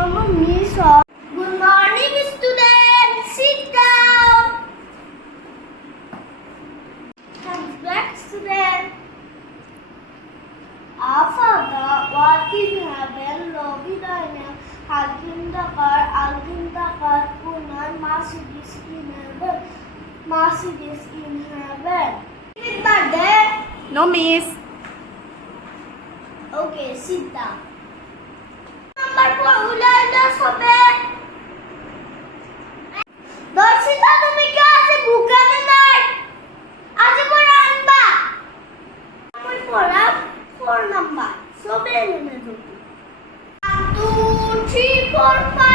normal miss. Good morning, students. Sit down. Comes back, student. Our Father, what in heaven, hallowed be thy name. Al-Kindakar, Punan, Mercy is in heaven. Mercy is in heaven. With birthday. No, miss. Okay, sit down. Number 4, ulan হবে। দর্শিতা তুমি কি আজ বুকানে নাই? আজ পড়া আনবা। আমি পড়া 4 নাম্বার। সবে এনে দেব। 1 2 3 4 5